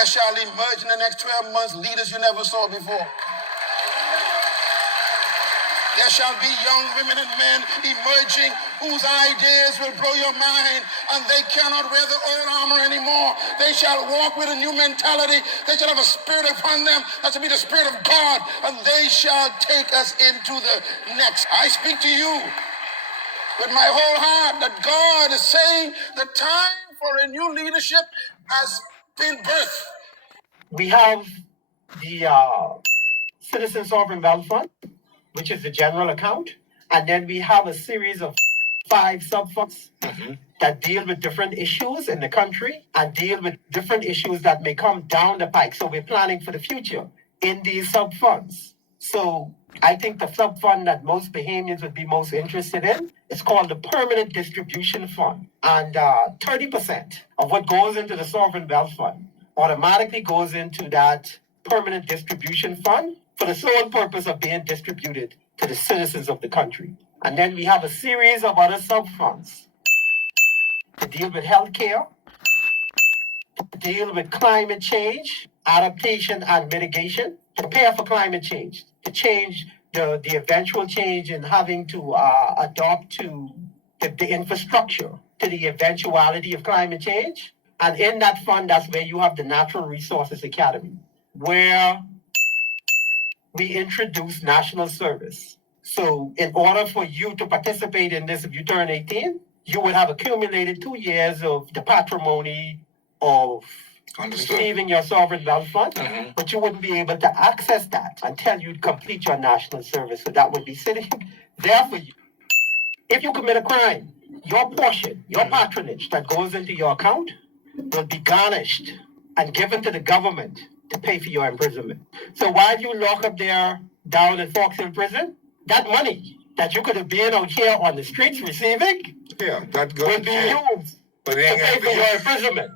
There shall emerge in the next 12 months leaders you never saw before. There shall be young women and men emerging whose ideas will blow your mind, and they cannot wear the old armor anymore. They shall walk with a new mentality. They shall have a spirit upon them that shall be the Spirit of God, and they shall take us into the next. I speak to you with my whole heart that God is saying the time for a new leadership has been birthed. We have the Citizen Sovereign Wealth Fund, which is the general account. And then we have a series of 5 sub-funds that deal with different issues in the country and deal with different issues that may come down the pike. So we're planning for the future in these sub-funds. So I think the sub-fund that most Bahamians would be most interested in is called the Permanent Distribution Fund. And 30% of what goes into the Sovereign Wealth Fund automatically goes into that Permanent Distribution Fund for the sole purpose of being distributed to the citizens of the country. And then we have a series of other sub-funds to deal with healthcare, to deal with climate change, adaptation and mitigation, to prepare for climate change, to change the eventual change in having to adopt to the infrastructure to the eventuality of climate change. And in that fund, that's where you have the Natural Resources Academy, where we introduce national service. So in order for you to participate in this, if you turn 18, you would have accumulated 2 years of the patrimony of receiving your sovereign wealth fund, but you wouldn't be able to access that until you complete your national service. So that would be sitting there for you. If you commit a crime, your portion, your patronage that goes into your account will be garnished and given to the government to pay for your imprisonment. So while you lock up there down in Fox Hill Prison, that money that you could have been out here on the streets receiving that will be used to pay for your imprisonment.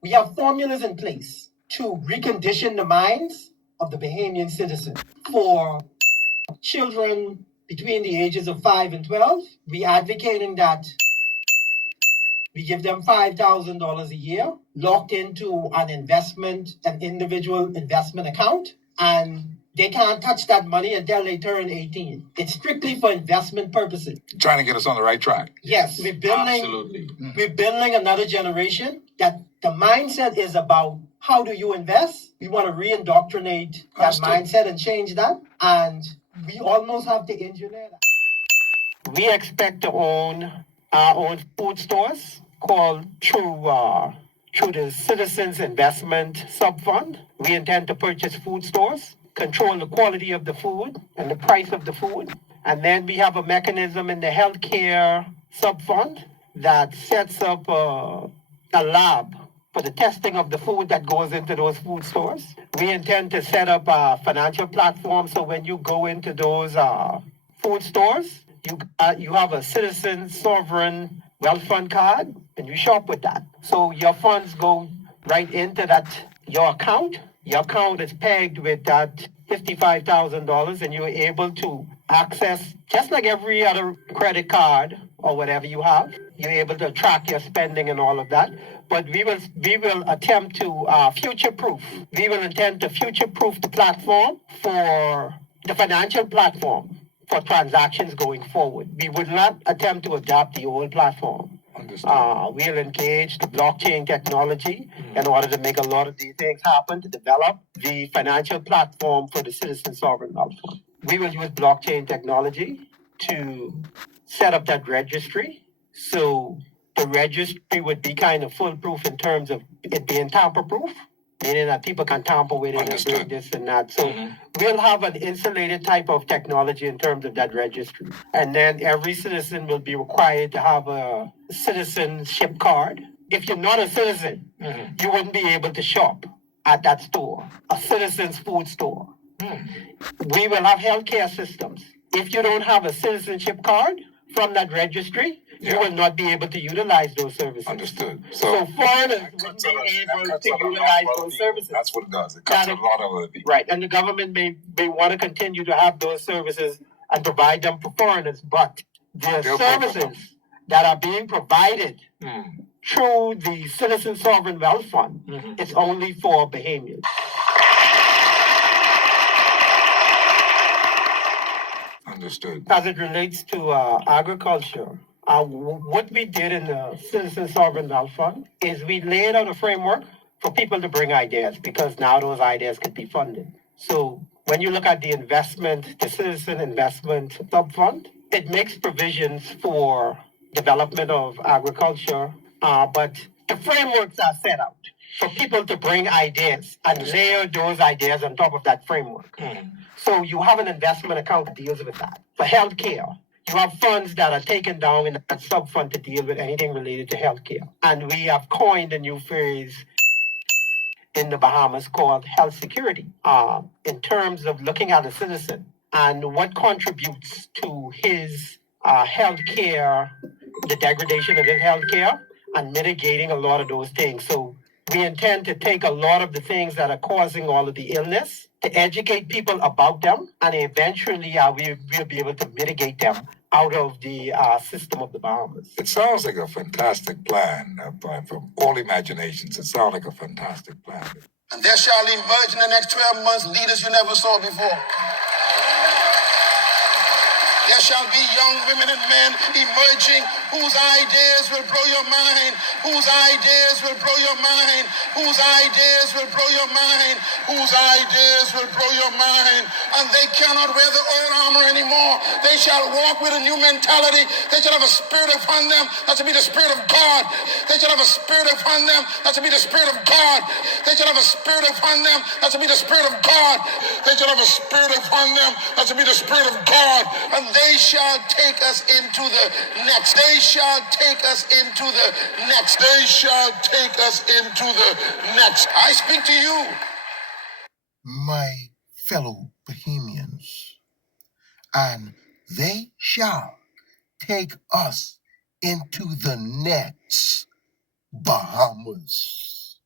We have formulas in place to recondition the minds of the Bahamian citizen. For children between the ages of 5 and 12, we advocating that we give them $5,000 a year locked into an individual investment account, and they can't touch that money until they turn 18. It's strictly for investment purposes. Trying to get us on the right track. Yes, we're building another generation that the mindset is about how do you invest. We want to re-indoctrinate that mindset and change that, and we almost have to engineer that. We expect to own our own food stores called through the Citizens Investment Sub-Fund. We intend to purchase food stores, control the quality of the food and the price of the food. And then we have a mechanism in the healthcare sub-fund that sets up a lab for the testing of the food that goes into those food stores. We intend to set up a financial platform so when you go into those food stores, you have a Citizen Sovereign Wealth Fund card and you shop with that. So your funds go right into your account. Your account is pegged with that $55,000 and you're able to access, just like every other credit card or whatever you have, you're able to track your spending and all of that. But we will attempt to future-proof. We will intend to future-proof the platform for the financial platform for transactions going forward. We would not attempt to adopt the old platform. We'll engage the blockchain technology in order to make a lot of these things happen, to develop the financial platform for the Citizen Sovereign Wealth Fund. We will use blockchain technology to set up that registry. So the registry would be kind of foolproof in terms of it being tamper-proof, meaning that people can tamper with it and do this and that. So we'll have an insulated type of technology in terms of that registry. And then every citizen will be required to have a citizenship card. If you're not a citizen, you wouldn't be able to shop at that store, a citizen's food store. We will have healthcare systems. If you don't have a citizenship card from that registry, you will not be able to utilize those services. Understood. So foreigners wouldn't be able to utilize those services. That's what it does. It cuts a lot of other people. Right, and the government may want to continue to have those services and provide them for foreigners, but the services that are being provided through the Citizen Sovereign Wealth Fund, it's only for Bahamians. Understood. As it relates to agriculture, what we did in the Citizen Sovereign Wealth Fund is we laid out a framework for people to bring ideas because now those ideas could be funded. So when you look at the investment, the Citizen Investment Sub Fund, it makes provisions for development of agriculture, but the frameworks are set out for people to bring ideas and layer those ideas on top of that framework. So you have an investment account that deals with that. For healthcare, you have funds that are taken down in a sub fund to deal with anything related to healthcare. And we have coined a new phrase in the Bahamas called health security, in terms of looking at a citizen and what contributes to his health care, the degradation of his health care, and mitigating a lot of those things. So we intend to take a lot of the things that are causing all of the illness, to educate people about them, and eventually we'll be able to mitigate them out of the system of the Bahamas. It sounds like a fantastic plan, from all imaginations. It sounds like a fantastic plan. And there shall emerge in the next 12 months leaders you never saw before. There shall be young women and men emerging whose ideas will blow your mind, whose ideas will blow your mind, whose ideas will blow your mind, whose ideas will blow your mind. And they cannot wear the old armor anymore. They shall walk with a new mentality. They shall have a spirit upon them that shall be the spirit of God. They shall have a spirit upon them that shall be the spirit of God. They shall have a spirit upon them that shall be the spirit of God. They shall have a spirit upon them that shall be the spirit of God. And they shall take us into the next. They shall take us into the next. They shall take us into the next. I speak to you, my fellow Bahamians, and they shall take us into the next Bahamas.